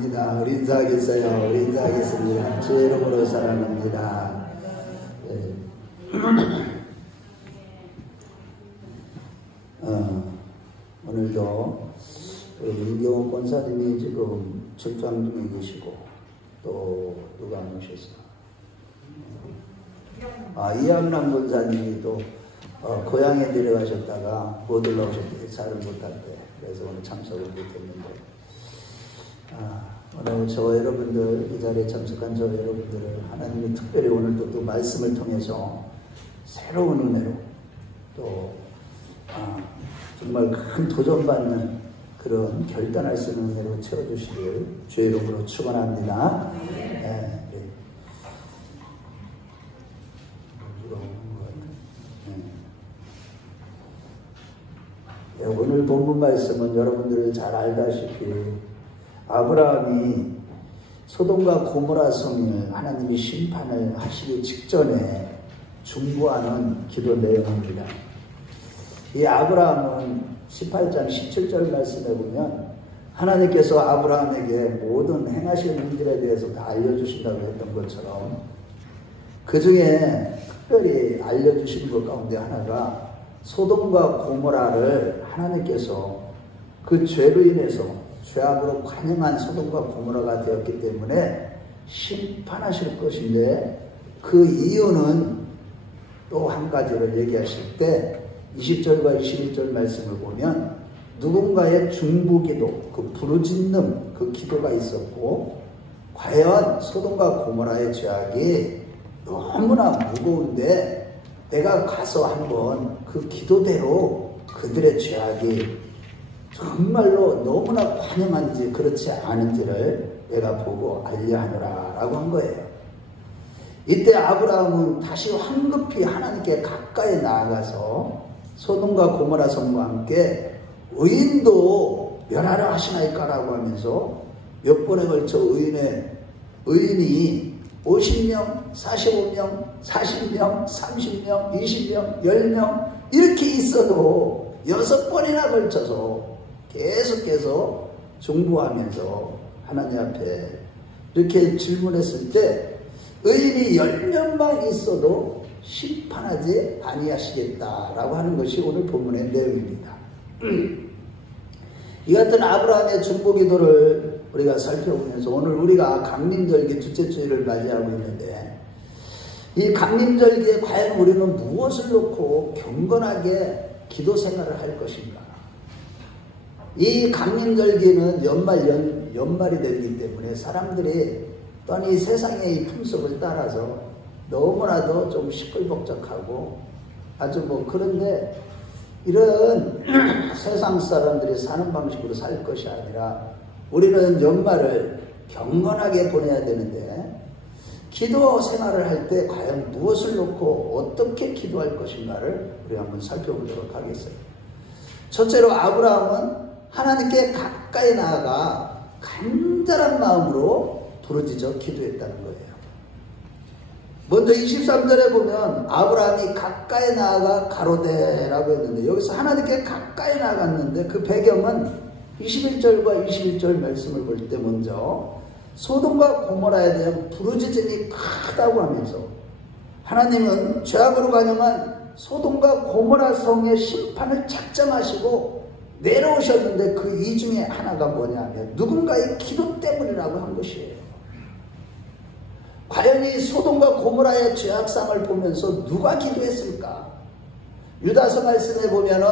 사랑합니다. 우리 인사하겠어요. 우리 인사하겠습니다. 주의 이름으로 사랑합니다. 네. 오늘도 우리 민경호 권사님이 지금 출장 중에 계시고 또 누가 안 오셨어? 이양남 권사님이 또 고향에 내려가셨다가 못 올라오셨는데 잘을 못할 때 그래서 오늘 참석을 못했는데 오늘 저 여러분들 이 자리에 참석한 저 여러분들을 하나님이 특별히 오늘 또 말씀을 통해서 새로운 은혜로 또 정말 큰 도전받는 그런 결단할 수 있는 은혜로 채워주시길 주의 이름으로 축원합니다. 네. 오늘 본문 말씀은 여러분들이 잘 알다시피 아브라함이 소돔과 고모라 성을 하나님이 심판을 하시기 직전에 중보하는 기도 내용입니다. 이 아브라함은 18장 17절 말씀에 보면 하나님께서 아브라함에게 모든 행하실 일들에 대해서 다 알려주신다고 했던 것처럼 그 중에 특별히 알려주신 것 가운데 하나가 소돔과 고모라를 하나님께서 그 죄로 인해서 죄악으로 관영한 소돔과 고모라가 되었기 때문에 심판하실 것인데 그 이유는 또 한 가지를 얘기하실 때 20절과 21절 말씀을 보면 누군가의 중보기도 그 부르짖는 그 기도가 있었고 과연 소돔과 고모라의 죄악이 너무나 무거운데 내가 가서 한번 그 기도대로 그들의 죄악이 정말로 너무나 관영한지 그렇지 않은지를 내가 보고 알려하노라 라고 한 거예요. 이때 아브라함은 다시 황급히 하나님께 가까이 나아가서 소돔과 고모라 성과 함께 의인도 멸하려 하시나이까 라고 하면서 몇 번에 걸쳐 의인이 50명, 45명, 40명, 30명, 20명, 10명 이렇게 있어도 6번이나 걸쳐서 계속해서 중보하면서 하나님 앞에 이렇게 질문했을 때 의인이 10명만 있어도 심판하지 아니하시겠다라고 하는 것이 오늘 본문의 내용입니다. 이 같은 아브라함의 중보기도를 우리가 살펴보면서 오늘 우리가 강림절기 둘째 주일을 맞이하고 있는데 이 강림절기에 과연 우리는 무엇을 놓고 경건하게 기도 생활을 할 것인가? 이 강림절기는 연말이 되기 때문에 사람들이 또한 이 세상의 이 풍속을 따라서 너무나도 좀 시끌벅적하고 아주 그런데 이런 세상 사람들이 사는 방식으로 살 것이 아니라 우리는 연말을 경건하게 보내야 되는데 기도 생활을 할 때 과연 무엇을 놓고 어떻게 기도할 것인가를 우리 한번 살펴보도록 하겠습니다. 첫째로 아브라함은 하나님께 가까이 나아가 간절한 마음으로 부르짖어 기도했다는 거예요. 먼저 23절에 보면 아브라함이 가까이 나아가 가로되라고 했는데 여기서 하나님께 가까이 나아갔는데 그 배경은 21절과 21절 말씀을 볼 때 먼저 소돔과 고모라에 대한 부르짖음이 크다고 하면서 하나님은 죄악으로 관영한 소돔과 고모라 성의 심판을 작정하시고 내려오셨는데 그 이 중에 하나가 뭐냐면 누군가의 기도 때문이라고 한 것이에요. 과연 이 소돔과 고모라의 죄악상을 보면서 누가 기도했을까? 유다서 말씀에 보면은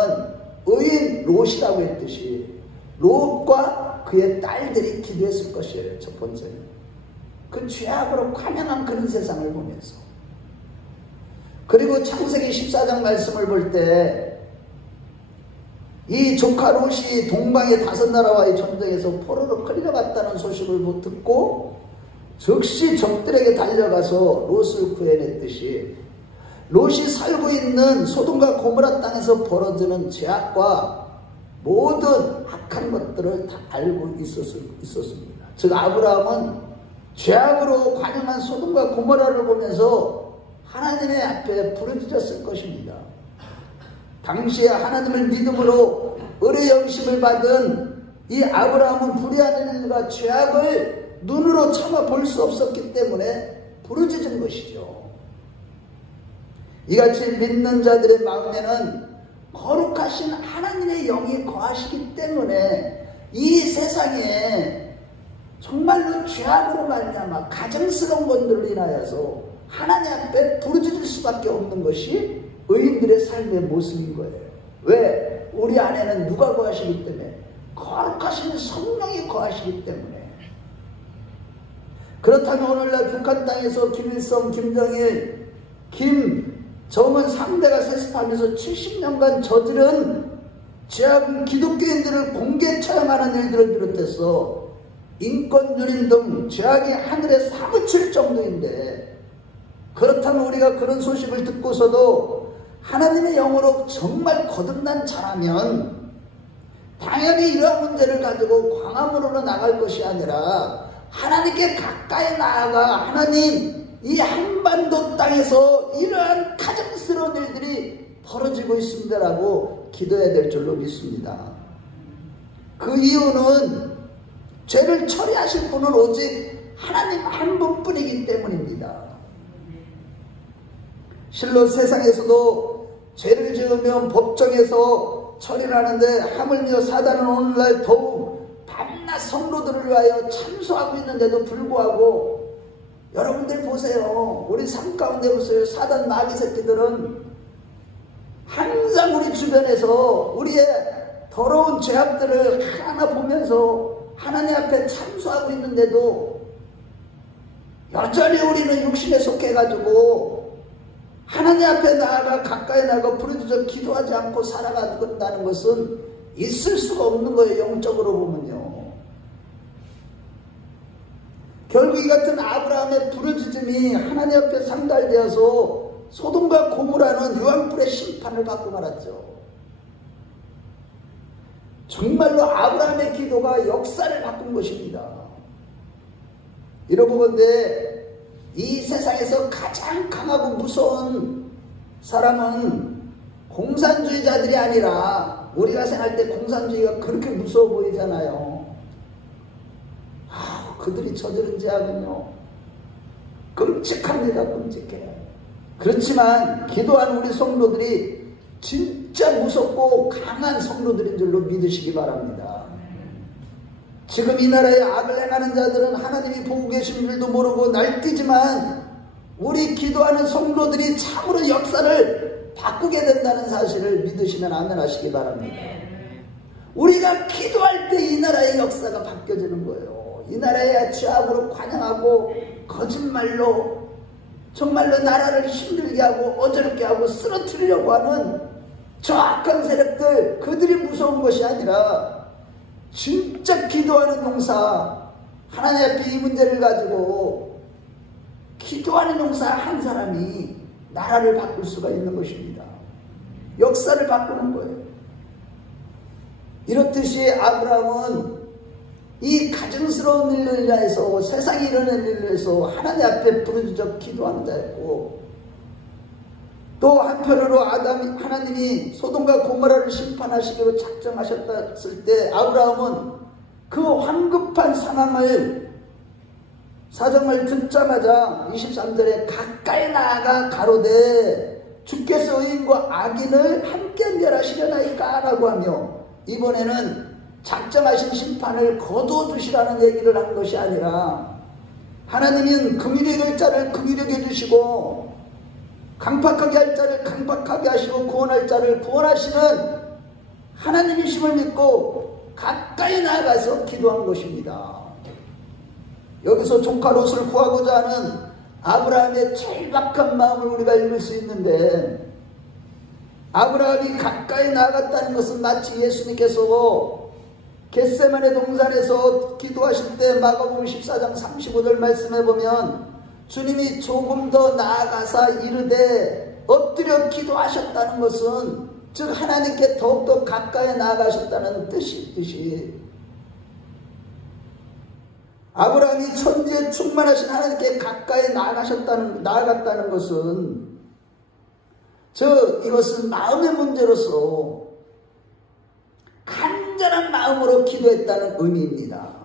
의인 롯이라고 했듯이 롯과 그의 딸들이 기도했을 것이에요. 첫 번째는 그 죄악으로 관영한 그런 세상을 보면서 그리고 창세기 14장 말씀을 볼 때 이 조카 롯이 동방의 5나라와의 전쟁에서 포로로 끌려갔다는 소식을 못 듣고 즉시 적들에게 달려가서 롯을 구해냈듯이 롯이 살고 있는 소돔과 고모라 땅에서 벌어지는 죄악과 모든 악한 것들을 다 알고 있었습니다. 즉 아브라함은 죄악으로 관영한 소돔과 고모라를 보면서 하나님의 앞에 부르짖었을 것입니다. 당시에 하나님을 믿음으로 의뢰 영심을 받은 이 아브라함은 불의한 일과 죄악을 눈으로 참아 볼 수 없었기 때문에 부르짖은 것이죠. 이같이 믿는 자들의 마음에는 거룩하신 하나님의 영이 거하시기 때문에 이 세상에 정말로 죄악으로 말미암아 가증스러운 것들을 인하여서 하나님 앞에 부르짖을 수밖에 없는 것이 의인들의 삶의 모습인 거예요. 왜? 우리 안에는 누가 거하시기 때문에? 거룩하신 성령이 거하시기 때문에. 그렇다면 오늘날 북한 땅에서 김일성, 김정일, 김정은 3대가 세습하면서 70년간 저지른 죄악은 기독교인들을 공개 처형하는 일들을 비롯해서 인권유린 등 죄악이 하늘에 사무칠 정도인데, 그렇다면 우리가 그런 소식을 듣고서도 하나님의 영으로 정말 거듭난 자라면 당연히 이러한 문제를 가지고 광화문으로 나갈 것이 아니라 하나님께 가까이 나아가 하나님, 이 한반도 땅에서 이러한 가증스러운 일들이 벌어지고 있습니다라고 기도해야 될 줄로 믿습니다. 그 이유는 죄를 처리하실 분은 오직 하나님 한 분뿐이기 때문입니다. 실로 세상에서도 죄를 지으면 법정에서 처리를 하는데, 하물며 사단은 오늘날 더욱 밤낮 성도들을 위하여 참소하고 있는데도 불구하고, 여러분들 보세요. 우리 삶 가운데 보세요. 사단 마귀 새끼들은 항상 우리 주변에서 우리의 더러운 죄악들을 하나 보면서 하나님 앞에 참소하고 있는데도 여전히 우리는 육신에 속해가지고 하나님 앞에 나아가 가까이 나가 부르짖어 기도하지 않고 살아간다는 것은 있을 수가 없는 거예요. 영적으로 보면요. 결국 이 같은 아브라함의 부르짖음이 하나님 앞에 상달되어서 소돔과 고모라는 유황불의 심판을 받고 말았죠. 정말로 아브라함의 기도가 역사를 바꾼 것입니다. 이러보건대 이 세상에서 가장 강하고 무서운 사람은 공산주의자들이 아니라, 우리가 생각할 때 공산주의가 그렇게 무서워 보이잖아요. 그들이 저지른 죄악은요 끔찍합니다. 끔찍해요. 그렇지만 기도하는 우리 성도들이 진짜 무섭고 강한 성도들인 줄로 믿으시기 바랍니다. 지금 이 나라에 악을 행하는 자들은 하나님이 보고 계신 줄도 모르고 날뛰지만, 우리 기도하는 성도들이 참으로 역사를 바꾸게 된다는 사실을 믿으시면 아멘 하시기 바랍니다. 우리가 기도할 때 이 나라의 역사가 바뀌어지는 거예요. 이 나라의 죄악으로 관영하고 거짓말로 정말로 나라를 힘들게 하고 어지럽게 하고 쓰러뜨리려고 하는 저 악한 세력들, 그들이 무서운 것이 아니라 진짜 기도하는 용사, 하나님 앞에 이 문제를 가지고 기도하는 용사 한 사람이 나라를 바꿀 수가 있는 것입니다. 역사를 바꾸는 거예요. 이렇듯이 아브라함은 이 가증스러운 일을 인하여서, 세상이 일어난 일을 인해서 하나님 앞에 부르짖어 기도하는 자였고, 또 한편으로 하나님이 소돔과 고모라를 심판하시기로 작정하셨을 때 아브라함은 그 황급한 사정을 듣자마자 23절에 가까이 나아가 가로되 주께서 의인과 악인을 함께 멸하시려나이까 라고 하며, 이번에는 작정하신 심판을 거두어주시라는 얘기를 한 것이 아니라, 하나님은 긍휼히 여길 자를 긍휼히 여겨주시고 강팍하게 할 자를 강팍하게 하시고 구원할 자를 구원하시는 하나님이심을 믿고 가까이 나아가서 기도한 것입니다. 여기서 조카 롯을 구하고자 하는 아브라함의 절박한 마음을 우리가 읽을 수 있는데, 아브라함이 가까이 나아갔다는 것은 마치 예수님께서 겟세마네 동산에서 기도하실 때 마가복음 14장 35절 말씀해 보면 주님이 조금 더 나아가사 이르되 엎드려 기도하셨다는 것은, 즉 하나님께 더욱더 가까이 나아가셨다는 뜻이, 아브라함이 천지에 충만하신 하나님께 가까이 나아갔다는 것은, 즉 이것은 마음의 문제로서 간절한 마음 마음으로 기도했다는 의미입니다.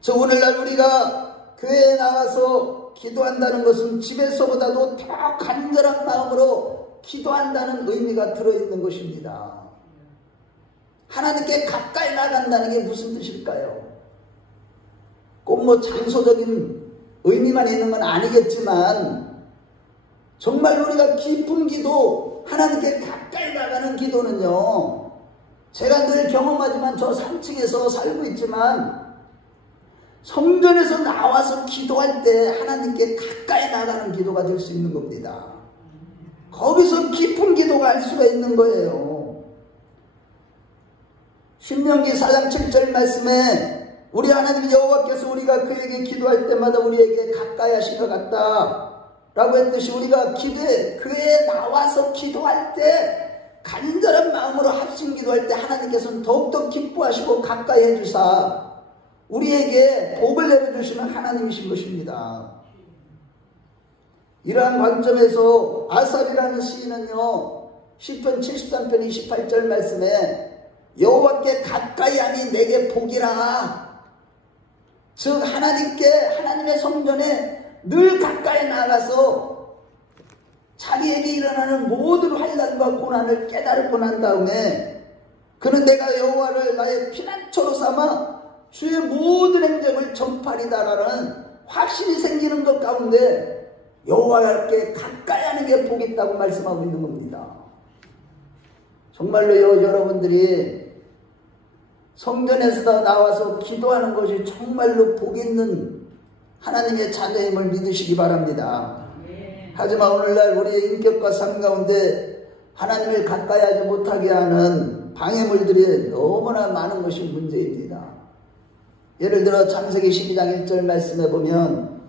저 오늘날 우리가 교회에 나와서 기도한다는 것은 집에서보다도 더 간절한 마음으로 기도한다는 의미가 들어있는 것입니다. 하나님께 가까이 나간다는 게 무슨 뜻일까요? 꼭 뭐 장소적인 의미만 있는 건 아니겠지만 정말 우리가 깊은 기도, 하나님께 가까이 나가는 기도는요, 제가 늘 경험하지만 저 3층에서 살고 있지만 성전에서 나와서 기도할 때 하나님께 가까이 나가는 기도가 될 수 있는 겁니다. 거기서 깊은 기도가 할 수가 있는 거예요. 신명기 4장 7절 말씀에 우리 하나님 여호와께서 우리가 그에게 기도할 때마다 우리에게 가까이 하신 것 같다 라고 했듯이 우리가 교회에 나와서 기도할 때 간절한 마음으로 합심 기도할 때 하나님께서는 더욱더 기뻐하시고 가까이 해주사 우리에게 복을 내려주시는 하나님이신 것입니다. 이러한 관점에서 아삽이라는 시인은요, 시편 73편 28절 말씀에 여호와께 가까이 하니 내게 복이라, 즉 하나님의 성전에 늘 가까이 나가서 자기에게 일어나는 모든 환난과 고난을 깨달고 난 다음에 그는 내가 여호와를 나의 피난처로 삼아 주의 모든 행적을 전파리다라는 확신이 생기는 것 가운데 여호와께 가까이 하는 게 복이 있다고 말씀하고 있는 겁니다. 정말로요, 여러분들이 성전에서 나와서 기도하는 것이 정말로 복 있는 하나님의 자녀임을 믿으시기 바랍니다. 하지만 오늘날 우리의 인격과 삶 가운데 하나님을 가까이 하지 못하게 하는 방해물들이 너무나 많은 것이 문제입니다. 예를 들어 창세기 12장 1절 말씀에 보면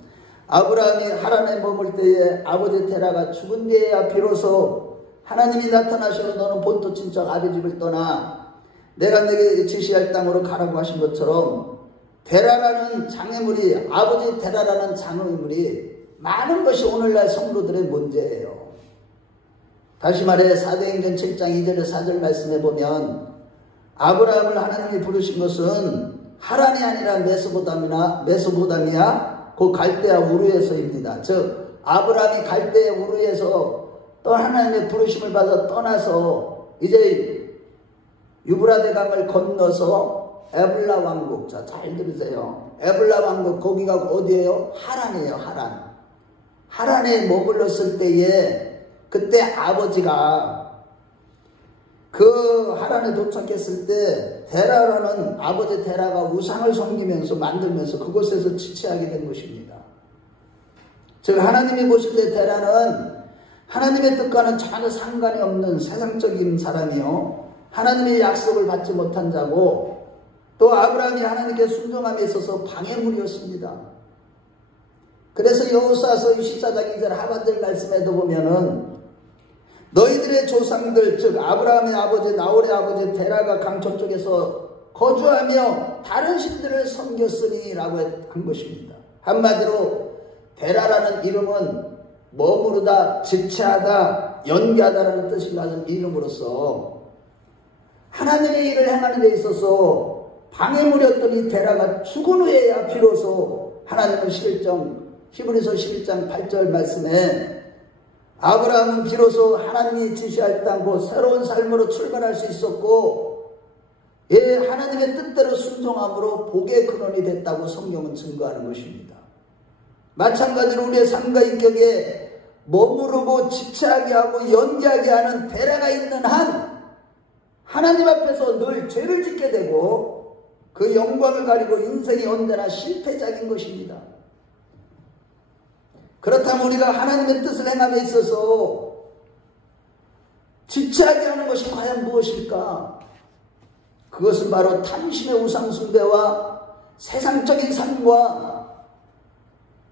아브라함이 하란에 머물 때에 아버지 테라가 죽은 뒤에야 비로소 하나님이 나타나셔서 너는 본토 친척 아비 집을 떠나 내가 내게 지시할 땅으로 가라고 하신 것처럼 데라라는 장애물이, 아버지 데라라는 장애물이 많은 것이 오늘날 성도들의 문제예요. 다시 말해 사도행전 7장 2절에 4절 말씀해 보면 아브라함을 하나님이 부르신 것은 하란이 아니라 메소포타미아 그 갈대아 우르에서입니다. 즉 아브라함이 갈대아 우르에서 또 하나님의 부르심을 받아 떠나서 이제 유브라데 강을 건너서 에블라 왕국, 자 잘 들으세요. 에블라 왕국, 거기가 어디예요? 하란이에요. 하란에 머물렀을 때에 그때 아버지가 그 하란에 도착했을 때 데라라는 아버지 데라가 우상을 섬기면서 만들면서 그곳에서 지체하게 된 것입니다. 즉 하나님이 보실 때 데라는 하나님의 뜻과는 전혀 상관이 없는 세상적인 사람이요, 하나님의 약속을 받지 못한 자고 또 아브라함이 하나님께 순종함에 있어서 방해물이었습니다. 그래서 여호수아서 14장 2절 하반절 말씀에도 보면은 너희들의 조상들, 즉 아브라함의 아버지 나홀의 아버지 데라가 강 저쪽에서 거주하며 다른 신들을 섬겼으니 라고 한 것입니다. 한마디로 데라라는 이름은 머무르다, 지체하다, 연기하다라는 뜻이 나는 이름으로서 하나님의 일을 행하는 데 있어서 방해물이었던 이 데라가 죽은 후에야 비로소 하나님은 히브리서 11장 8절 말씀에 아브라함은 비로소 하나님이 지시할 땅 곧 새로운 삶으로 출발할 수 있었고 하나님의 뜻대로 순종함으로 복의 근원이 됐다고 성경은 증거하는 것입니다. 마찬가지로 우리의 삶과 인격에 머무르고 지체하게 하고 연기하게 하는 데라가 있는 한 하나님 앞에서 늘 죄를 짓게 되고 그 영광을 가리고 인생이 언제나 실패작인 것입니다. 그렇다면 우리가 하나님의 뜻을 행함에 있어서 지체하게 하는 것이 과연 무엇일까? 그것은 바로 탐심의 우상 숭배와 세상적인 삶과,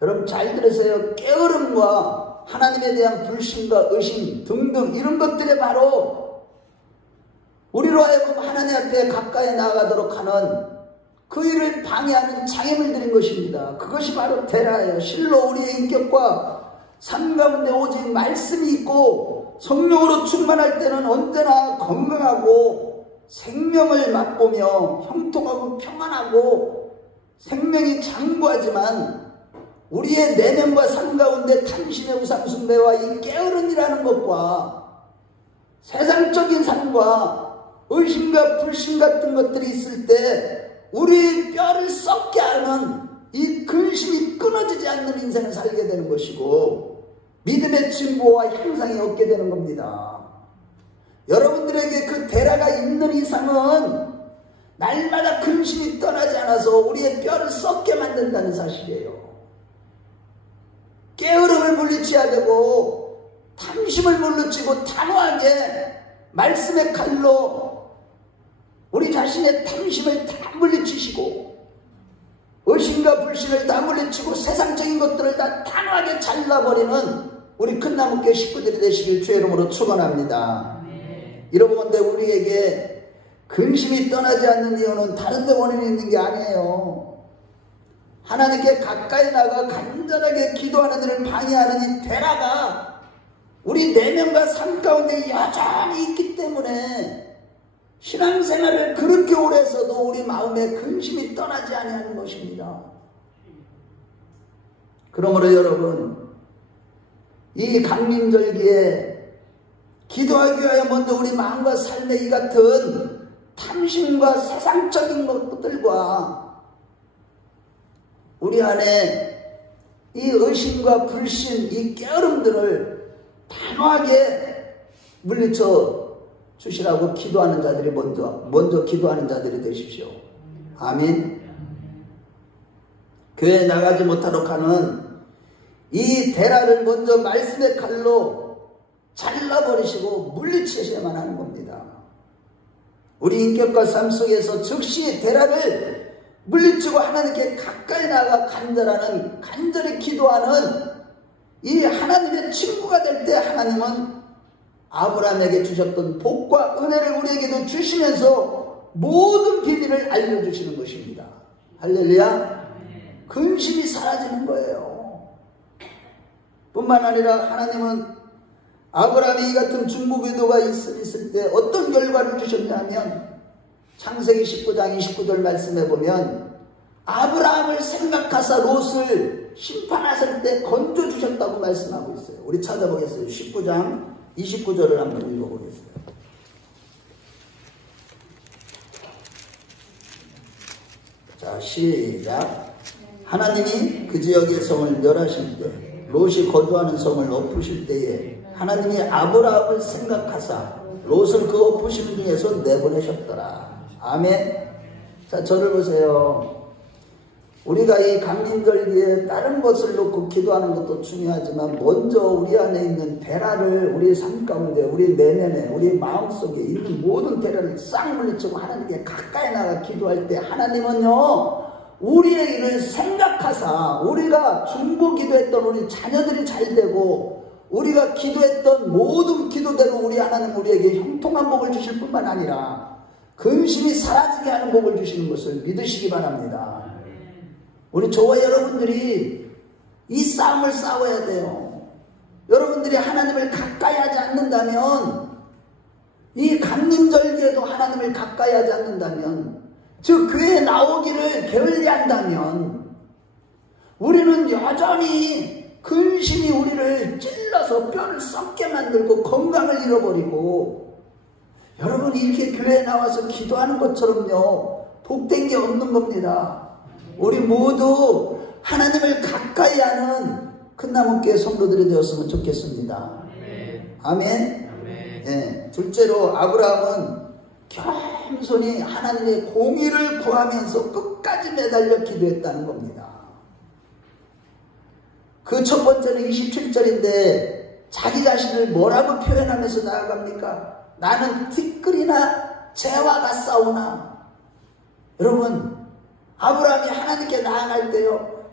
여러분 잘 들으세요, 게으름과 하나님에 대한 불신과 의심 등등 이런 것들이 바로 우리로 하여금 하나님 앞에 가까이 나아가도록 하는 그 일을 방해하는 장애물들인 것입니다. 그것이 바로 데라예요. 실로 우리의 인격과 삶 가운데 오직 말씀이 있고 성령으로 충만할 때는 언제나 건강하고 생명을 맛보며 형통하고 평안하고 생명이 장구하지만 우리의 내면과 삶 가운데 탐심의 우상 숭배와 이 게으름이라는 것과 세상적인 삶과 의심과 불신 같은 것들이 있을 때 우리 뼈를 썩게 하는 이 근심이 끊어지지 않는 인생을 살게 되는 것이고 믿음의 진보와 향상이 없게 되는 겁니다. 여러분들에게 그 대라가 있는 이상은 날마다 근심이 떠나지 않아서 우리의 뼈를 썩게 만든다는 사실이에요. 게으름을 물리쳐야 되고 탐심을 물리치고 단호하게 말씀의 칼로 우리 자신의 탐심을 다 물리치시고 의심과 불신을 다 물리치고 세상적인 것들을 다 단호하게 잘라버리는 우리 큰나무교회 식구들이 되시길 주의 이름으로 축원합니다. 여러분들 우리에게 근심이 떠나지 않는 이유는 다른 데 원인이 있는 게 아니에요. 하나님께 가까이 나가 간절하게 기도하는 일을 방해하는 이 대라가 우리 내면과 삶 가운데 여전히 있기 때문에 신앙생활을 그렇게 오래 해서도 우리 마음에 근심이 떠나지 아니하는 것입니다. 그러므로 여러분 이 강림절기에 기도하기 위하여 먼저 우리 마음과 삶에 이 같은 탐심과 세상적인 것들과 우리 안에 이 의심과 불신, 이 게으름들을 단호하게 물리쳐 주시라고 기도하는 자들이 먼저 기도하는 자들이 되십시오. 아멘. 교회에 나가지 못하도록 하는 이 대라를 먼저 말씀의 칼로 잘라버리시고 물리치셔야만 하는 겁니다. 우리 인격과 삶 속에서 즉시 대라를 물리치고 하나님께 가까이 나가 간절히 기도하는 이 하나님의 친구가 될 때 하나님은 아브라함에게 주셨던 복과 은혜를 우리에게도 주시면서 모든 비밀을 알려주시는 것입니다. 할렐루야. 근심이 사라지는 거예요. 뿐만 아니라 하나님은 아브라함이 이 같은 중보기도가 있을 때 어떤 결과를 주셨냐면 창세기 19장 29절 말씀해 보면 아브라함을 생각하사 롯을 심판하실 때 건져주셨다고 말씀하고 있어요. 우리 찾아보겠어요. 19장 29절을 한번 읽어보겠어요. 자, 시작. 하나님이 그 지역의 성을 멸하실 때 롯이 거주하는 성을 엎으실 때에 하나님이 아브라함을 생각하사 롯을 그 엎으신 중에서 내보내셨더라. 아멘. 자, 저를 보세요. 우리가 이 강림절기에 다른 것을 놓고 기도하는 것도 중요하지만 먼저 우리 안에 있는 대라를 우리 삶 가운데 우리 내면에 우리 마음속에 있는 모든 대라를 싹 물리치고 하나님께 가까이 나가 기도할 때 하나님은요 우리의 일을 생각하사 우리가 중보 기도했던 우리 자녀들이 잘 되고 우리가 기도했던 모든 기도대로 우리 하나님 우리에게 형통한 복을 주실 뿐만 아니라 근심이 사라지게 하는 복을 주시는 것을 믿으시기 바랍니다. 우리 저와 여러분들이 이 싸움을 싸워야 돼요. 여러분들이 하나님을 가까이 하지 않는다면 이 강림절기에도 하나님을 가까이 하지 않는다면 즉 교회에 나오기를 게을리한다면 우리는 여전히 근심이 우리를 찔러서 뼈를 썩게 만들고 건강을 잃어버리고 여러분이 이렇게 교회에 나와서 기도하는 것처럼요 복된 게 없는 겁니다. 우리 모두 하나님을 가까이 하는 큰나무교회 성도들이 되었으면 좋겠습니다. 아멘. 예, 둘째로 아브라함은 겸손히 하나님의 공의를 구하면서 끝까지 매달려 기도했다는 겁니다. 그 첫 번째는 27절인데 자기 자신을 뭐라고 표현하면서 나아갑니까? 나는 티끌이나 재와 같사오나. 여러분 아브라함이 하나님께 나아갈 때요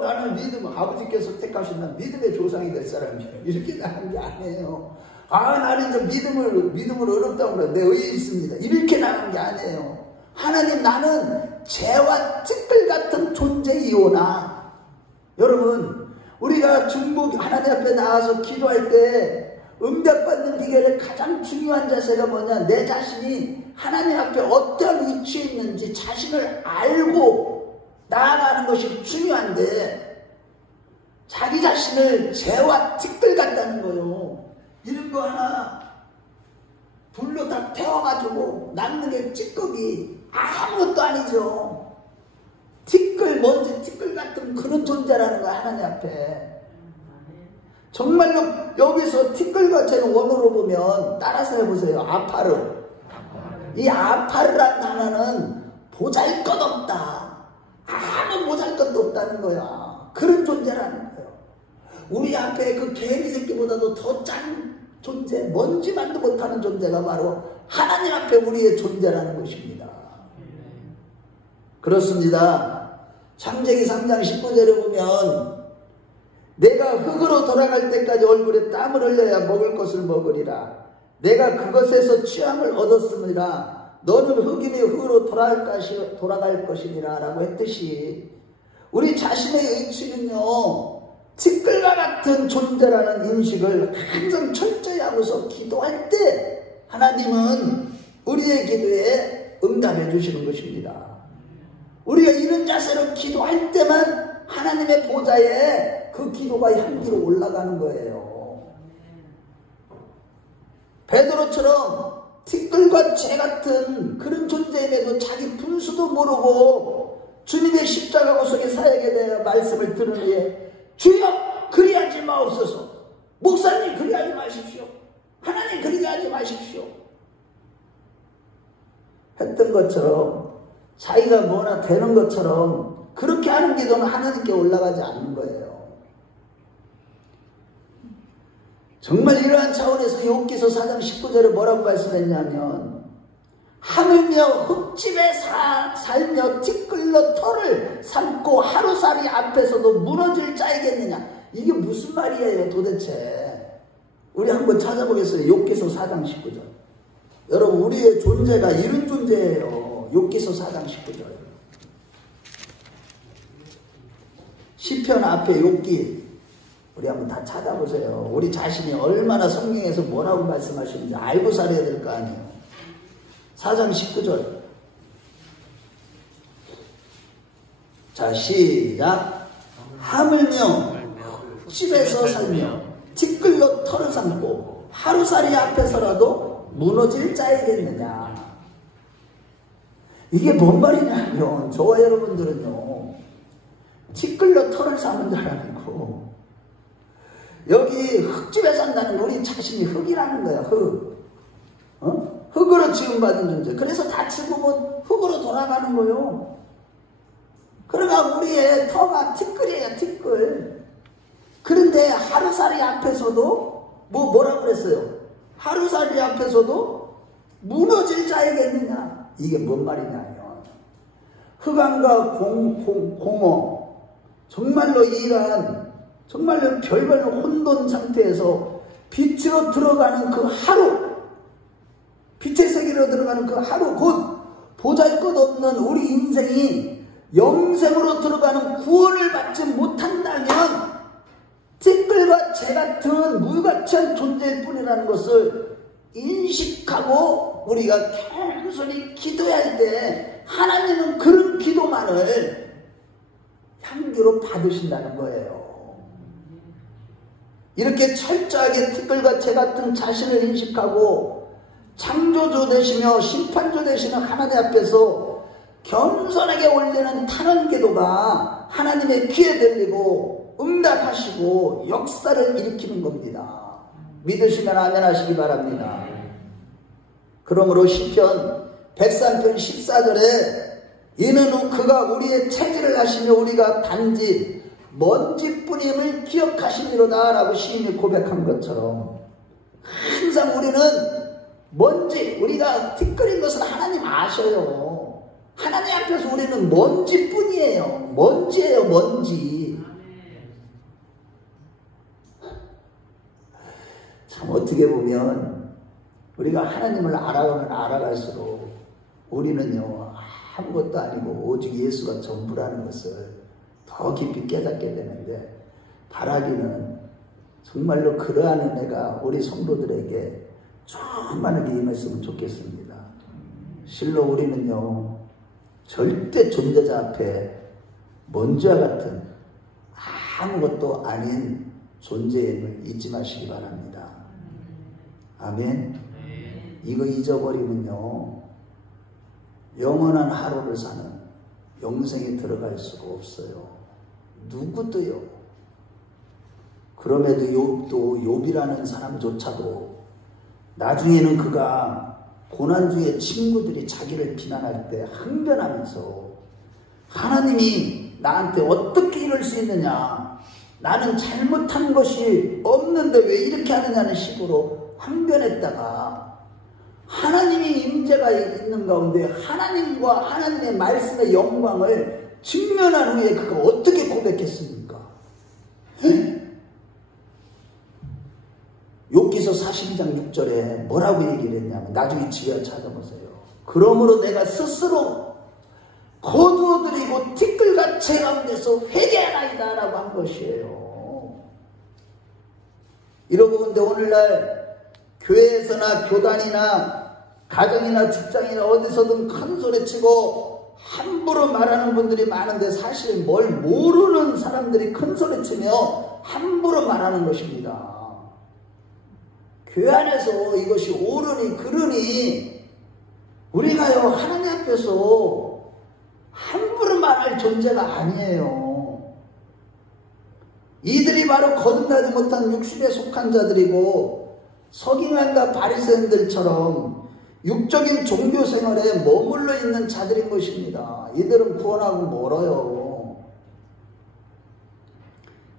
나는 믿음 아버지께서 택하신 난 믿음의 조상이 될 사람이에요 이렇게 나가는 게 아니에요. 나는 이제 믿음을 어렵다고 그래 내 의에 있습니다 이렇게 나가는 게 아니에요. 하나님 나는 재와 티끌 같은 존재이오나. 여러분 우리가 하나님 앞에 나와서 기도할 때 응답받는 비결의 가장 중요한 자세가 뭐냐? 내 자신이 하나님 앞에 어떠한 위치에 있는지 자신을 알고 나아가는 것이 중요한데 자기 자신을 재와 티끌 같다는 거요. 이런 거 하나 불로 다 태워가지고 남는 게 찌꺼기 아무것도 아니죠. 티끌, 먼지 티끌 같은 그런 존재라는 거야, 하나님 앞에. 정말로 여기서 티끌과체는 원어로 보면 따라서 해보세요. 아파르. 이 아파르란 단어는 보잘것없다. 아무 보잘것도 없다는 거야. 그런 존재라는 거예요. 우리 앞에 그 개미 새끼보다도 더 짠 존재, 먼지만도 못하는 존재가 바로 하나님 앞에 우리의 존재라는 것입니다. 그렇습니다. 창세기 3장 19절에 보면 내가 흙으로 돌아갈 때까지 얼굴에 땀을 흘려야 먹을 것을 먹으리라. 내가 그것에서 취함을 얻었음이라. 너는 흙이니 흙으로 돌아갈 것이니라 라고 했듯이 우리 자신의 의치는요 티끌과 같은 존재라는 인식을 항상 철저히 하고서 기도할 때 하나님은 우리의 기도에 응답해 주시는 것입니다. 우리가 이런 자세로 기도할 때만 하나님의 보좌에 그 기도가 향기로 올라가는 거예요. 베드로처럼 티끌과 재 같은 그런 존재임에도 자기 분수도 모르고 주님의 십자가 구속의 사역에 대해 말씀을 들으니 주여 그리하지 마옵소서. 목사님 그리하지 마십시오. 하나님 그리게 하지 마십시오. 했던 것처럼 자기가 뭐나 되는 것처럼 그렇게 하는 기도는 하나님께 올라가지 않는 거예요. 정말 이러한 차원에서 욥기서 4장 19절에 뭐라고 말씀했냐면 하물며 흙집에 살며 티끌로 털을 삼고 하루살이 앞에서도 무너질 자이겠느냐. 이게 무슨 말이에요 도대체. 우리 한번 찾아보겠어요. 욥기서 4장 19절. 여러분 우리의 존재가 이런 존재예요. 욥기서 4장 19절. 시편 앞에 욥기 우리 한번 다 찾아보세요. 우리 자신이 얼마나 성경에서 뭐라고 말씀하시는지 알고 살아야 될 거 아니에요. 4장 19절. 자 시작. 하물며 흙집에서 살며 티끌로 털을 삼고 하루살이 앞에서라도 무너질 자이겠느냐. 이게 뭔 말이냐면 저와 여러분들은요 티끌로 털을 삼은 줄 알고 여기 흙집에 산다는 우리 자신이 흙이라는 거야. 흙. 흙으로 지음받은 존재. 그래서 다 죽으면 흙으로 돌아가는 거요. 그러니까 우리의 터가 티끌이에요. 티끌. 그런데 하루살이 앞에서도 뭐라고 그랬어요? 하루살이 앞에서도 무너질 자이겠느냐. 이게 뭔 말이냐면 흑암과 공허 정말로 이러한 정말로 별별 혼돈 상태에서 빛으로 들어가는 그 하루, 빛의 세계로 들어가는 그 하루, 곧 보잘것없는 우리 인생이 영생으로 들어가는 구원을 받지 못한다면 티끌과 재 같은 물같은 존재일 뿐이라는 것을 인식하고 우리가 겸손히 기도할 때 하나님은 그런 기도만을 향기로 받으신다는 거예요. 이렇게 철저하게 티끌과 재 같은 자신을 인식하고 창조주 되시며 심판주 되시는 하나님 앞에서 겸손하게 올리는 탄원 기도가 하나님의 귀에 들리고 응답하시고 역사를 일으키는 겁니다. 믿으시면 아멘 하시기 바랍니다. 그러므로 시편 103편 14절에 이는 후 그가 우리의 체질을 하시며 우리가 단지 먼지뿐임을 기억하시리로다 라고 시인이 고백한 것처럼 항상 우리는 먼지, 우리가 티끌인 것을 하나님 아셔요. 하나님 앞에서 우리는 먼지뿐이에요. 먼지예요, 먼지. 참 어떻게 보면 우리가 하나님을 알아가면 알아갈수록 우리는요 아무것도 아니고 오직 예수가 전부라는 것을 더 깊이 깨닫게 되는데 바라기는 정말로 그러한 은혜가 우리 성도들에게 충만하게 임했으면 좋겠습니다. 실로 우리는요, 절대 존재자 앞에 먼지와 같은 아무것도 아닌 존재임을 잊지 마시기 바랍니다. 아멘. 이거 잊어버리면요, 영원한 하루를 사는 영생에 들어갈 수가 없어요. 누구도요. 그럼에도 욥이라는 사람조차도 나중에는 그가 고난 중에 친구들이 자기를 비난할 때 항변하면서 하나님이 나한테 어떻게 이럴 수 있느냐, 나는 잘못한 것이 없는데 왜 이렇게 하느냐는 식으로 항변했다가 하나님이 임재가 있는 가운데 하나님과 하나님의 말씀의 영광을 직면한 후에 그가 어떻게 고백했습니까? 욥기서 42장 6절에 뭐라고 얘기를 했냐면, 나중에 집에 찾아보세요. 그러므로 내가 스스로 거두어들이고 티끌같이 가운데서 회개하나이다 라고 한 것이에요. 이러고 근데 오늘날 교회에서나 교단이나 가정이나 직장이나 어디서든 큰 소리치고 함부로 말하는 분들이 많은데, 사실 뭘 모르는 사람들이 큰 소리치며 함부로 말하는 것입니다. 교회 안에서 이것이 옳으니 그르니 우리가요, 하나님 앞에서 함부로 말할 존재가 아니에요. 이들이 바로 거듭나지 못한 육신에 속한 자들이고 서기관과 바리새인들처럼 육적인 종교 생활에 머물러 있는 자들인 것입니다. 이들은 구원하고 멀어요.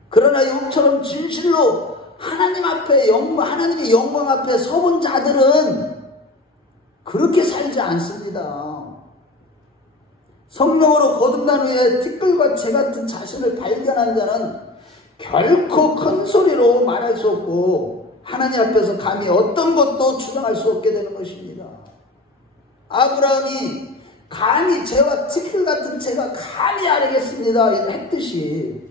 그러나 욥처럼 진실로 하나님 앞에 하나님의 영광 앞에 서본 자들은 그렇게 살지 않습니다. 성령으로 거듭난 후에 티끌과 재 같은 자신을 발견한 자는 결코 큰 소리로 말할 수 없고 하나님 앞에서 감히 어떤 것도 주장할 수 없게 되는 것입니다. 아브라함이 감히 재와 티끌 같은 재가 감히 알겠습니다 했듯이,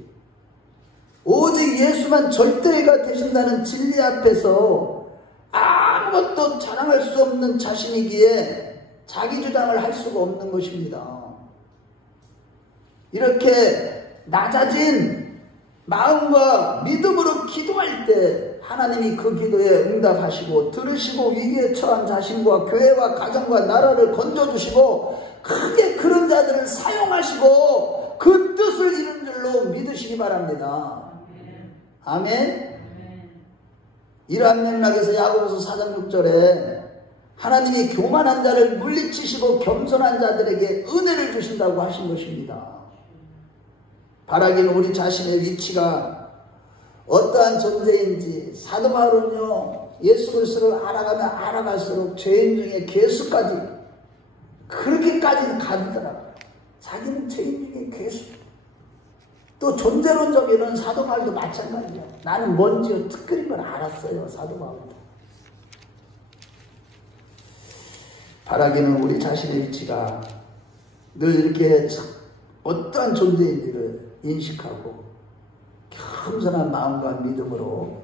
오직 예수만 절대가 되신다는 진리 앞에서 아무것도 자랑할 수 없는 자신이기에 자기 주장을 할 수가 없는 것입니다. 이렇게 낮아진 마음과 믿음으로 기도할 때 하나님이 그 기도에 응답하시고 들으시고 위기에 처한 자신과 교회와 가정과 나라를 건져주시고 크게 그런 자들을 사용하시고 그 뜻을 이룬 줄로 믿으시기 바랍니다. 아멘. 이러한 맥락에서 야고보서 4장 6절에 하나님이 교만한 자를 물리치시고 겸손한 자들에게 은혜를 주신다고 하신 것입니다. 바라기는 우리 자신의 위치가 어떠한 존재인지, 사도 바울은요, 예수 그리스도를 알아가면 알아갈수록 죄인 중에 괴수까지, 그렇게까지 가더라고요. 자기는 죄인 중에 괴수. 또 존재론적인 사도 바울도 마찬가지예요. 나는 먼지요 티끌인 걸 알았어요. 사도 바울도. 바라기는 우리 자신의 위치가 늘 이렇게 어떠한 존재인지를 인식하고 겸손한 마음과 믿음으로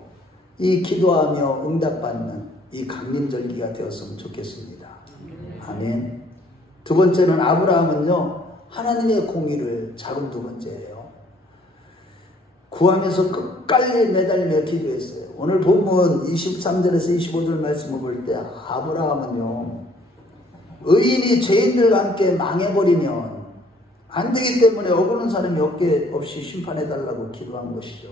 이 기도하며 응답받는 이 강림절기가 되었으면 좋겠습니다. 아멘. 두 번째는 아브라함은요, 하나님의 공의를 잡은 두 번째예요. 구하면서 끝까지 매달며 기도했어요. 오늘 본문 23절에서 25절 말씀을 볼 때 아브라함은요, 의인이 죄인들과 함께 망해버리면 안 되기 때문에 억울한 사람이 없이 심판해달라고 기도한 것이죠.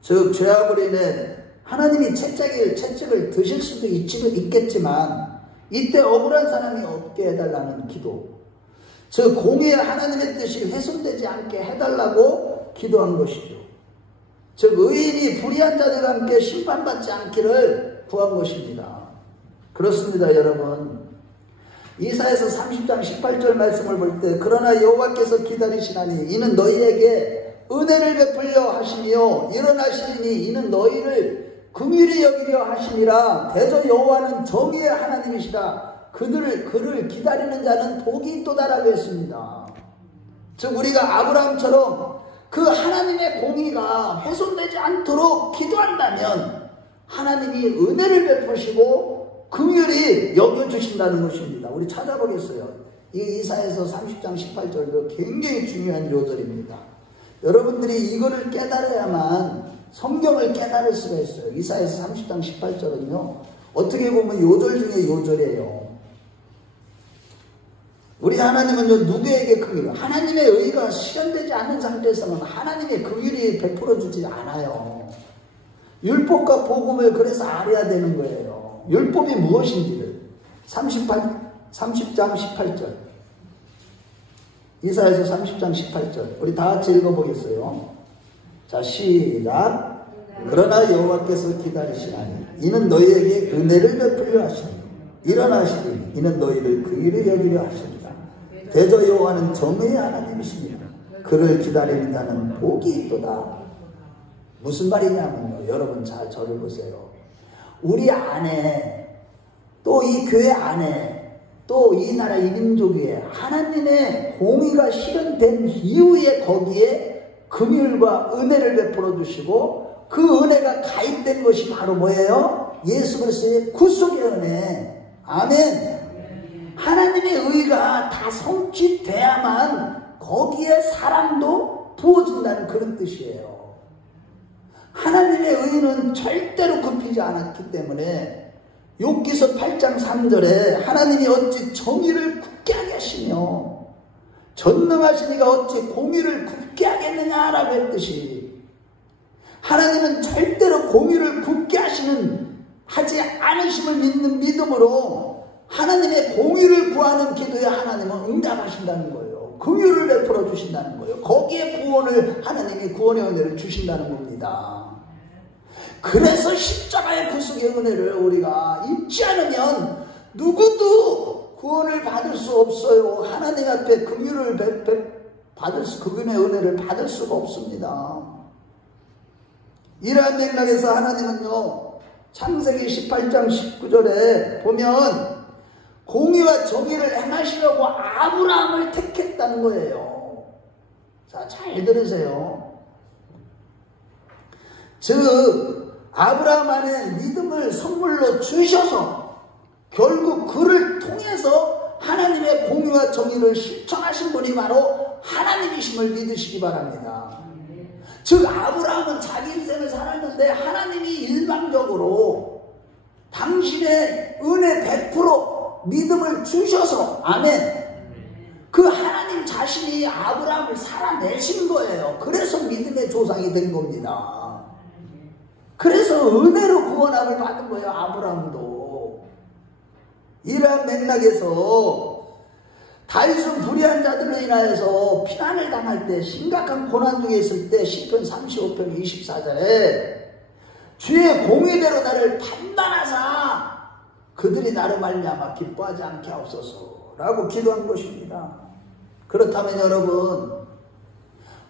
즉 죄악으로 인해 하나님이 채찍을 드실 수도 있겠지만 이때 억울한 사람이 없게 해달라는 기도, 즉 공의의 하나님의 뜻이 훼손되지 않게 해달라고 기도한 것이죠. 즉 의인이 불의한 자들과 함께 심판받지 않기를 구한 것입니다. 그렇습니다, 여러분. 이사야서 30장 18절 말씀을 볼 때 그러나 여호와께서 기다리시나니 이는 너희에게 은혜를 베풀려 하시며 일어나시리니 이는 너희를 긍휼히 여기려 하시니라. 대저 여호와는 정의의 하나님이시라. 그를 기다리는 자는 복이 있도다라고 했습니다. 즉 우리가 아브라함처럼 그 하나님의 공의가 훼손되지 않도록 기도한다면 하나님이 은혜를 베푸시고 긍휼히 여겨주신다는 것입니다. 우리 찾아보겠어요. 이 이사야서 30장 18절도 굉장히 중요한 요절입니다. 여러분들이 이거를 깨달아야만 성경을 깨달을 수가 있어요. 이사야서 30장 18절은요. 어떻게 보면 요절 중에 요절이에요. 우리 하나님은요, 누구에게 긍휼을, 하나님의 의가 실현되지 않는 상태에서는 하나님의 긍휼이 베풀어주지 않아요. 율법과 복음을 그래서 알아야 되는 거예요. 율법이 무엇인지를. 30장 18절. 이사야서 30장 18절. 우리 다 같이 읽어보겠어요. 자, 시작. 그러나 여호와께서 기다리시나니 이는 너희에게 은혜를 베풀려 하시니 일어나시니 이는 너희를 긍휼히 여기려 하시니라. 대저 여호와는 정의의 하나님이십니다. 그를 기다리는 자는 복이 있도다. 무슨 말이냐면요, 여러분 잘 저를 보세요. 우리 안에, 또 이 교회 안에, 또 이 나라 이 민족 위에 하나님의 공의가 실현된 이후에 거기에 긍휼과 은혜를 베풀어 주시고, 그 은혜가 가입된 것이 바로 뭐예요? 예수 그리스도의 구속의 은혜. 아멘. 하나님의 의가 다 성취돼야만 거기에 사랑도 부어진다는 그런 뜻이에요. 하나님의 의는 절대로 굽히지 않았기 때문에 욥기서 8장 3절에 하나님이 어찌 정의를 굳게 하게 하시며 전능하신 이가 어찌 공의를 굳게 하겠느냐라고 했듯이, 하나님은 절대로 공의를 굳게 하지 않으심을 믿는 믿음으로 하나님의 공의를 구하는 기도에 하나님은 응답하신다는 거예요. 긍휼을 베풀어 주신다는 거예요. 거기에 구원을, 하나님이 구원의 은혜를 주신다는 겁니다. 그래서 십자가의 구속의 은혜를 우리가 잊지 않으면 누구도 구원을 받을 수 없어요. 하나님 앞에 긍휼을 긍휼의 은혜를 받을 수가 없습니다. 이러한 맥락에서 하나님은요, 창세기 18장 19절에 보면 공의와 정의를 행하시려고 아브라함을 택했다는 거예요. 자, 잘 들으세요. 즉 아브라함 안에 믿음을 선물로 주셔서 결국 그를 통해서 하나님의 공의와 정의를 실천하신 분이 바로 하나님이심을 믿으시기 바랍니다. 즉 아브라함은 자기 인생을 살았는데 하나님이 일방적으로 당신의 은혜 100% 믿음을 주셔서, 아멘, 그 하나님 자신이 아브라함을 살아내신 거예요. 그래서 믿음의 조상이 된 겁니다. 그래서 은혜로 구원함을 받은 거예요, 아브라함도. 이러한 맥락에서 다윗은 불의한 자들로 인하여서 피난을 당할 때, 심각한 고난 중에 있을 때 시편 35편 24절에 주의 공의대로 나를 판단하사 그들이 나를 말미암아 기뻐하지 않게 하옵소서 라고 기도한 것입니다. 그렇다면 여러분,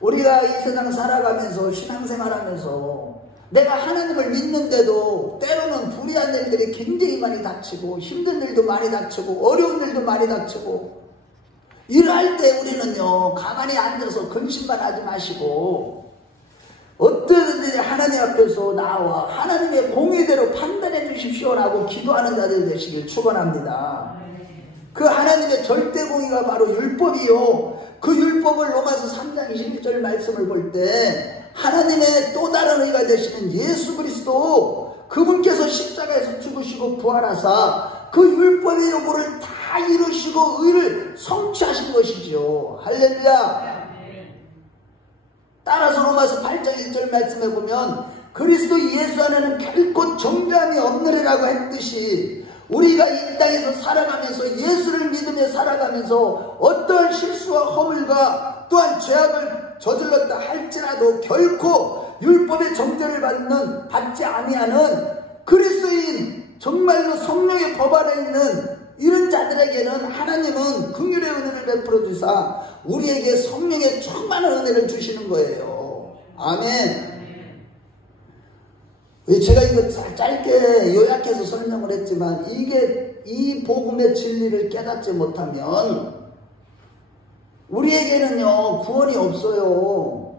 우리가 이 세상 살아가면서 신앙생활하면서 내가 하나님을 믿는데도 때로는 불의한 일들이 굉장히 많이 닥치고 힘든 일도 많이 닥치고 어려운 일도 많이 닥치고, 이러할 때 우리는요, 가만히 앉아서 근심만 하지 마시고 어떠든지 하나님 앞에서 나와 하나님의 공의대로 판단해 주십시오라고 기도하는 자들 되시길 축원합니다. 그 하나님의 절대 공의가 바로 율법이요, 그 율법을 로마서 3장 21절 말씀을 볼 때 하나님의 또 다른 의가 되시는 예수 그리스도, 그분께서 십자가에서 죽으시고 부활하사 그 율법의 요구를 다 이루시고 의를 성취하신 것이지요. 할렐루야. 따라서 로마서 8장 1절 말씀에 보면 그리스도 예수 안에는 결코 정죄함이 없느니라고 했듯이, 우리가 이 땅에서 살아가면서 예수를 믿으며 살아가면서 어떠한 실수와 허물과 또한 죄악을 저질렀다 할지라도 결코 율법의 정죄를 받지 아니하는 그리스도인, 정말로 성령의 법 아래 있는 이런 자들에게는 하나님은 긍휼의 은혜를 베풀어 주사 우리에게 성령의 충만한 은혜를 주시는 거예요. 아멘. 제가 이거 짧게 요약해서 설명을 했지만, 이 복음의 진리를 깨닫지 못하면 우리에게는요, 구원이 없어요.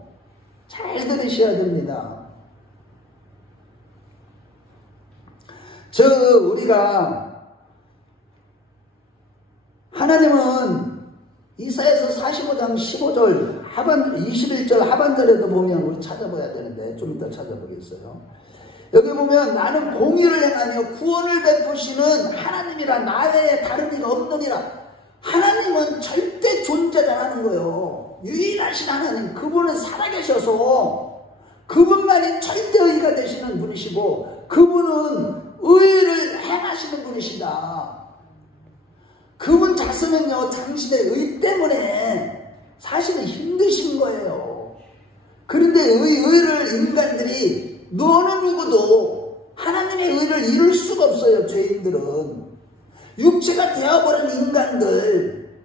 잘 들으셔야 됩니다. 우리가 하나님은 이사야서 45장 15절 21절 하반절에도 보면 우리 찾아봐야 되는데 좀 이따 찾아보겠어요. 여기 보면 나는 공의를 행하며 구원을 베푸시는 하나님이라 나 외에 다른 이가 없느니라. 하나님은 절대 존재자라는 거예요. 유일하신 하나님, 그분은 살아계셔서 그분만이 절대의가 되시는 분이시고 그분은 의를 행하시는 분이시다. 그분 자신은요, 당신의 의 때문에 사실은 힘드신 거예요. 그런데 의를 인간들이 어느 누구도 하나님의 의를 이룰 수가 없어요. 죄인들은. 육체가 되어버린 인간들,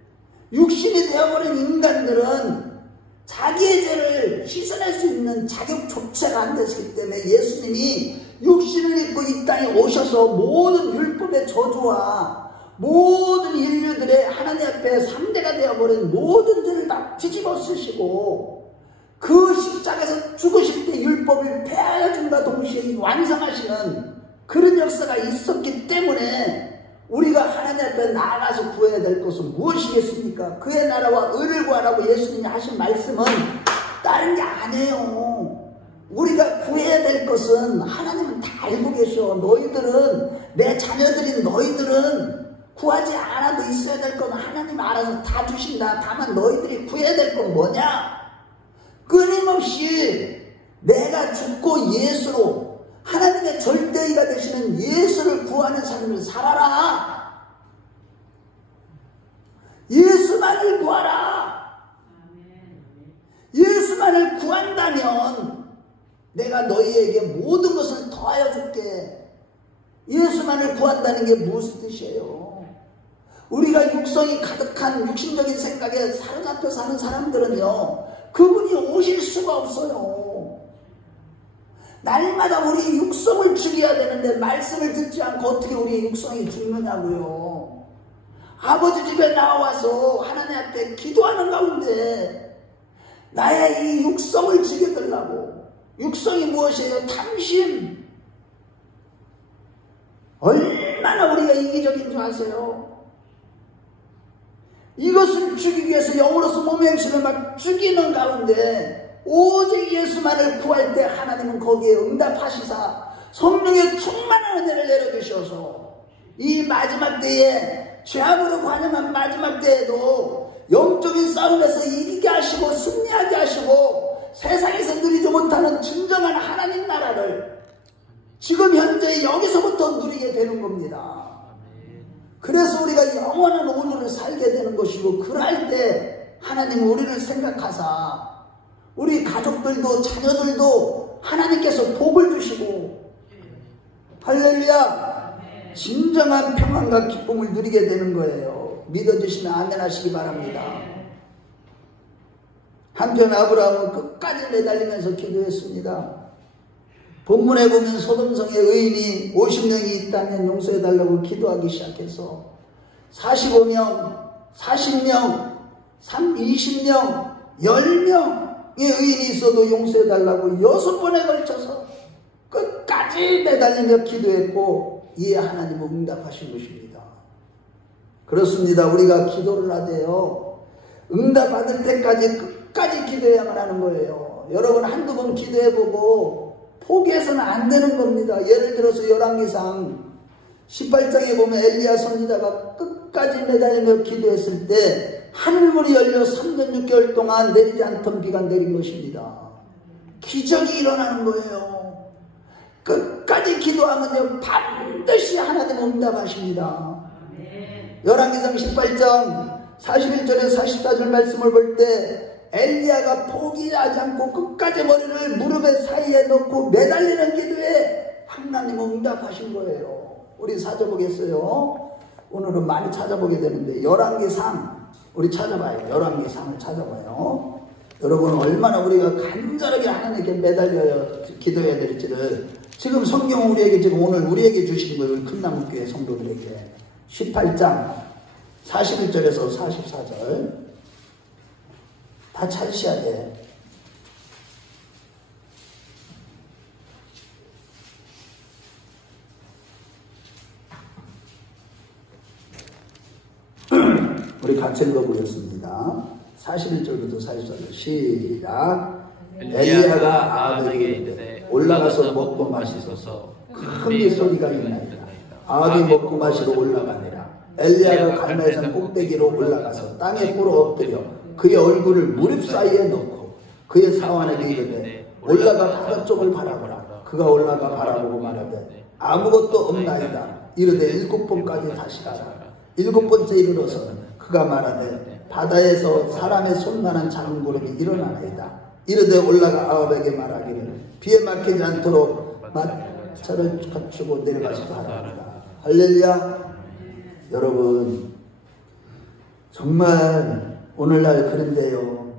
육신이 되어버린 인간들은 자기의 죄를 씻어낼 수 있는 자격조차가 안 됐기 때문에 예수님이 육신을 입고 이 땅에 오셔서 모든 율법의 저주와 모든 인류들의 하나님 앞에 상대가 되어버린 모든 죄를 다 뒤집어 쓰시고 그 십자가에서 죽으실 때 율법을 폐하여준과 동시에 완성하시는 그런 역사가 있었기 때문에 우리가 하나님 앞에 나아가서 구해야 될 것은 무엇이겠습니까? 그의 나라와 의를 구하라고 예수님이 하신 말씀은 다른 게 아니에요. 우리가 구해야 될 것은 하나님은 다 알고 계셔. 너희들은, 내 자녀들인 너희들은 구하지 않아도 있어야 될 건 하나님 알아서 다 주신다. 다만 너희들이 구해야 될 건 뭐냐? 끊임없이 내가 죽고 예수로 하나님의 절대의가 되시는 예수를 구하는 삶을 살아라. 예수만을 구하라. 예수만을 구한다면 내가 너희에게 모든 것을 더하여 줄게. 예수만을 구한다는 게 무슨 뜻이에요? 우리가 육성이 가득한 육신적인 생각에 사로잡혀 사는 사람들은요, 그분이 오실 수가 없어요. 날마다 우리 육성을 죽여야 되는데 말씀을 듣지 않고 어떻게 우리 육성이 죽느냐고요. 아버지 집에 나와서 하나님 앞에 기도하는 가운데 나의 이 육성을 죽여달라고. 육성이 무엇이에요? 탐심. 얼마나 우리가 이기적인 줄 아세요? 이것을 죽이기 위해서 영으로서 몸의 행실을 막 죽이는 가운데 오직 예수만을 구할 때 하나님은 거기에 응답하시사 성령의 충만한 은혜를 내려주셔서 이 마지막 때에 죄악으로 관영한 마지막 때에도 영적인 싸움에서 이기게 하시고 승리하게 하시고 세상에서 누리지 못하는 진정한 하나님 나라를 지금 현재 여기서부터 누리게 되는 겁니다. 그래서 우리가 영원한 오늘을 살게 되는 것이고, 그럴 때 하나님은 우리를 생각하사 우리 가족들도 자녀들도 하나님께서 복을 주시고, 할렐루야, 진정한 평안과 기쁨을 누리게 되는 거예요. 믿어주시면 아멘 하시기 바랍니다. 한편 아브라함은 끝까지 매달리면서 기도했습니다. 본문에 보면 소돔성의 의인이 50명이 있다면 용서해달라고 기도하기 시작해서 45명, 40명, 20명, 10명의 의인이 있어도 용서해달라고 6번에 걸쳐서 끝까지 매달리며 기도했고, 이에 하나님은 응답하신 것입니다. 그렇습니다. 우리가 기도를 하되요, 응답받을 때까지 끝까지 기도해야만 하는 거예요. 여러분 한두 번 기도해보고 포기해서는 안 되는 겁니다. 예를 들어서 열왕기상 18장에 보면 엘리야 선지자가 끝까지 매달리며 기도했을 때 하늘문이 열려 3년 6개월 동안 내리지 않던 비가 내린 것입니다. 기적이 일어나는 거예요. 끝까지 기도하면요 반드시 하나님 응답하십니다. 열왕기상 18장 41절에 44절 말씀을 볼 때 엘리야가 포기하지 않고 끝까지 머리를 무릎의 사이에 넣고 매달리는 기도에 하나님은 응답하신 거예요. 우리 찾아보겠어요. 오늘은 많이 찾아보게 되는데 열왕기상 우리 찾아봐요. 열왕기상을 찾아봐요. 여러분 얼마나 우리가 간절하게 하나님께 매달려야 기도해야 될지를 지금 성경은 우리에게 지금 오늘 우리에게 주시는 거예요. 큰나무교회 성도들에게 18장 41절에서 44절 다 찾으셔야 돼. 우리 같이 읽어보겠습니다. 41절부터 44절 시작. 엘리야가 아합에게 이르되 올라가서 먹고 마시소서. 큰 소리가 있나이다. 아합이 먹고 마시러 올라가니라. 엘리야가 갈멜산 꼭대기로 올라가서 땅에 꿇어 엎드려 그의 얼굴을 무릎 사이에 넣고 그의 사환에게 이르되 올라가 바다 쪽을 바라보라. 그가 올라가 바라보고 말하되 아무것도 없나이다. 이르되 7번까지 다시 가라. 7번째 이르러서는 그가 말하되 바다에서 사람의 손만한 작은 구름이 일어나나이다. 이르되 올라가 아합에게 말하기를 비에 막히지 않도록 마차를 갖추고 내려가서 바라보라. 할렐루야. 여러분 정말 오늘날 그런데요,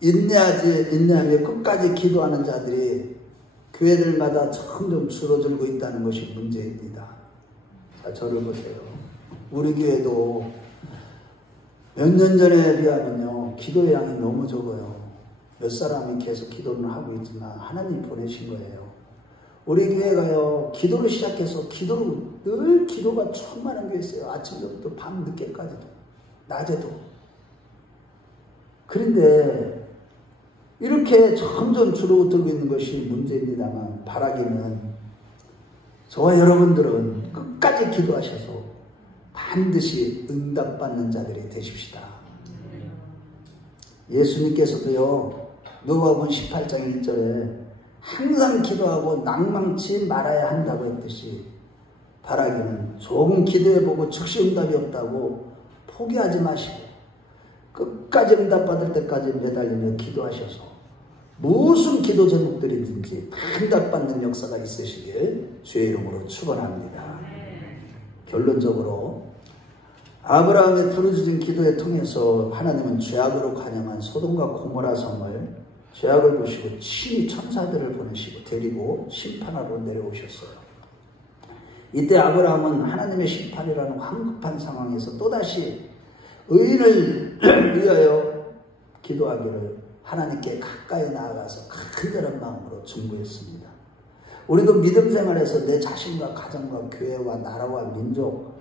인내하며 끝까지 기도하는 자들이 교회들마다 점점 줄어들고 있다는 것이 문제입니다. 자, 저를 보세요. 우리 교회도 몇 년 전에 비하면요 기도의 양이 너무 적어요. 몇 사람이 계속 기도를 하고 있지만 하나님 보내신 거예요. 우리 교회가요 기도를 시작해서 늘 기도가 천만한 게 있어요. 아침부터 밤 늦게까지도, 낮에도. 그런데 이렇게 점점 줄어들고 있는 것이 문제입니다만, 바라기는 저와 여러분들은 끝까지 기도하셔서 반드시 응답받는 자들이 되십시다. 예수님께서도요 누가복음 18장 1절에 항상 기도하고 낭망치 말아야 한다고 했듯이, 바라기는 조금 기도해보고 즉시 응답이 없다고 포기하지 마시고 끝까지 응답받을 때까지 매달리며 기도하셔서 무슨 기도 제목들이든지 응답받는 역사가 있으시길 주의 이름으로 축원합니다. 결론적으로 아브라함의 부르짖은 기도에 통해서 하나님은 죄악으로 가념한 소돔과 고모라 성을 죄악을 보시고 친히 천사들을 보내시고 데리고 심판하러 내려오셨어요. 이때 아브라함은 하나님의 심판이라는 황급한 상황에서 또다시 의인을 위하여 기도하기를 하나님께 가까이 나아가서 간절한 마음으로 중보했습니다. 우리도 믿음 생활에서 내 자신과 가정과 교회와 나라와 민족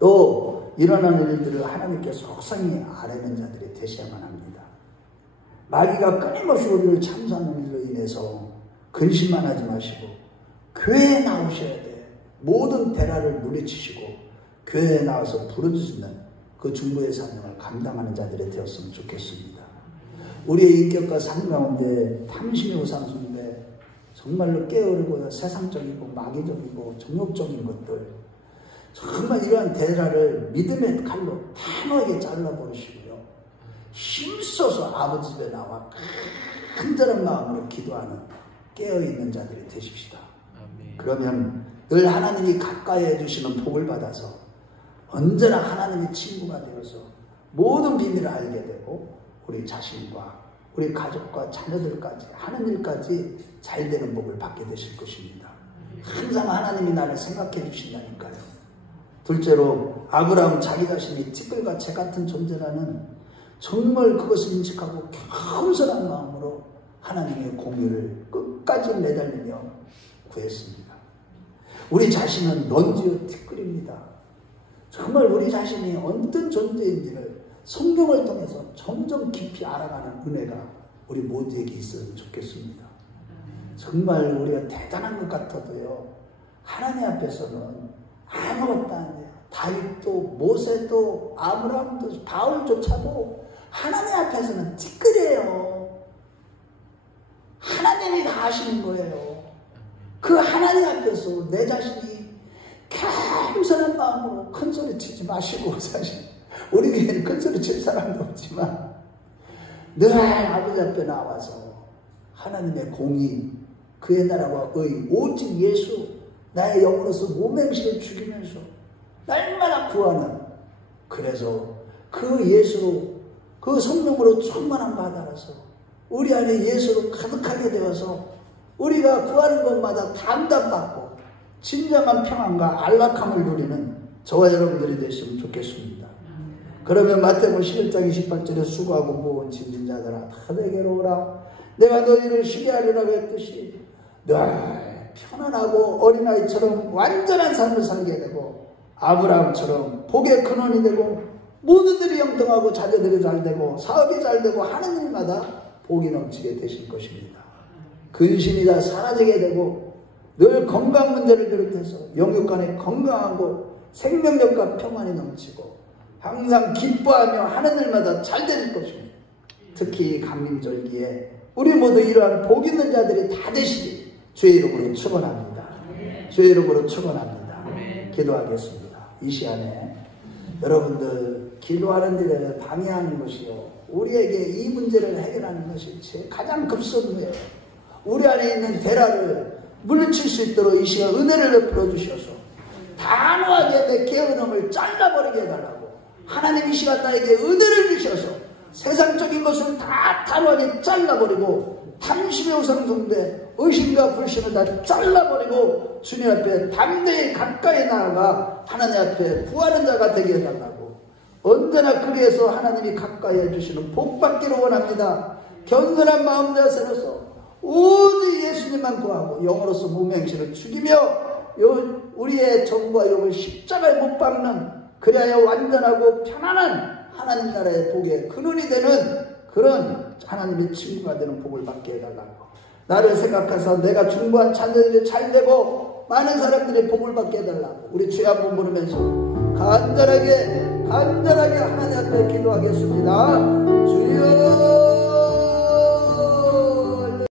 또 일어나는 일들을 하나님께 속상히 아뢰는 자들이 되셔야만 합니다. 마귀가 끊임없이 우리를 참수하는 일로 인해서 근심만 하지 마시고 교회에 나오셔야 돼. 모든 대라를 물리치시고 교회에 나와서 부르짖는 그 중보의 사명을 감당하는 자들이 되었으면 좋겠습니다. 우리의 인격과 삶 가운데 탐심의 우상 숭배, 정말로 깨어르고 세상적이고 마귀적이고 정욕적인 것들, 정말 이러한 대라를 믿음의 칼로 단호하게 잘라버리시고요, 힘써서 아버지 집에 나와 간절한 마음으로 기도하는 깨어있는 자들이 되십시다. 그러면 늘 하나님이 가까이 해주시는 복을 받아서 언제나 하나님의 친구가 되어서 모든 비밀을 알게 되고 우리 자신과 우리 가족과 자녀들까지 하는 일까지 잘 되는 복을 받게 되실 것입니다. 항상 하나님이 나를 생각해 주신다니까요. 둘째로 아브라함 자기 자신이 티끌과 재 같은 존재라는 정말 그것을 인식하고 겸손한 마음으로 하나님의 공의를 끝까지 매달리며 구했습니다. 우리 자신은 먼지와 티끌입니다. 정말 우리 자신이 어떤 존재인지를 성경을 통해서 점점 깊이 알아가는 은혜가 우리 모두에게 있으면 좋겠습니다. 정말 우리가 대단한 것 같아도요, 하나님 앞에서는 아무것도 아니에요. 다윗도 모세도 아브라함도 바울조차도 하나님 앞에서는 티끌이에요. 하나님이 다 하시는 거예요. 그 하나님 앞에서 내 자신이 겸손한 마음으로 큰소리 치지 마시고, 사실 우리 교회는 큰소리 칠 사람도 없지만 늘 아버지 앞에 나와서 하나님의 공의, 그의 나라와 의, 오직 예수, 나의 영으로서 몸행실을 죽이면서 날마다 구하는, 그래서 그 예수로, 그 성령으로 충만한 바다라서 우리 안에 예수로 가득하게 되어서 우리가 구하는 것마다 담담받고 진정한 평안과 안락함을 누리는 저와 여러분들이 되시면 좋겠습니다. 그러면 마태복음 11장 28절에 수고하고 무거운 짐진 자들아 다 내게로 오라. 내가 너희를 쉬게 하리라고 했듯이 늘 편안하고 어린아이처럼 완전한 삶을 살게 되고 아브라함처럼 복의 근원이 되고 모두들이 영통하고 자녀들이 잘되고 사업이 잘되고 하는 일마다 복이 넘치게 되실 것입니다. 근심이 다 사라지게 되고 늘 건강 문제를 비롯해서 영육간에 건강하고 생명력과 평안이 넘치고 항상 기뻐하며 하는 일마다 잘 될 것입니다. 특히 강림절기에 우리 모두 이러한 복 있는 자들이 다 되시기 주의 이름으로 축원합니다. 주의 이름으로 축원합니다. 기도하겠습니다. 이 시간에 여러분들 기도하는 일에 방해하는 것이요, 우리에게 이 문제를 해결하는 것이 가장 급선무예요. 우리 안에 있는 대라를 물리칠 수 있도록 이 시간 은혜를 베풀어 주셔서 단호하게 내 게으름을 잘라버리게 해달라고, 하나님 이 시간 나에게 은혜를 주셔서 세상적인 것을 다 단호하게 잘라버리고 탐심의 우상숭배, 의심과 불신을 다 잘라버리고 주님 앞에 담대히 가까이 나아가 하나님 앞에 구하는 자가 되게 해달라고, 언제나 그리해서 하나님이 가까이 해주시는 복 받기를 원합니다. 견고한 마음 자세로서 오직 예수님만 구하고 영으로서 무명신을 죽이며 우리의 정과 욕을 십자가에 못 박는, 그래야 완전하고 편안한 하나님 나라의 복의 근원이 되는 그런 하나님의 친구가 되는 복을 받게 해달라고, 나를 생각해서 내가 중보한 자녀들이 잘되고 많은 사람들이 복을 받게 해달라고 우리 주여 한번 부르면서 간절하게 하나님 앞에 기도하겠습니다. 주여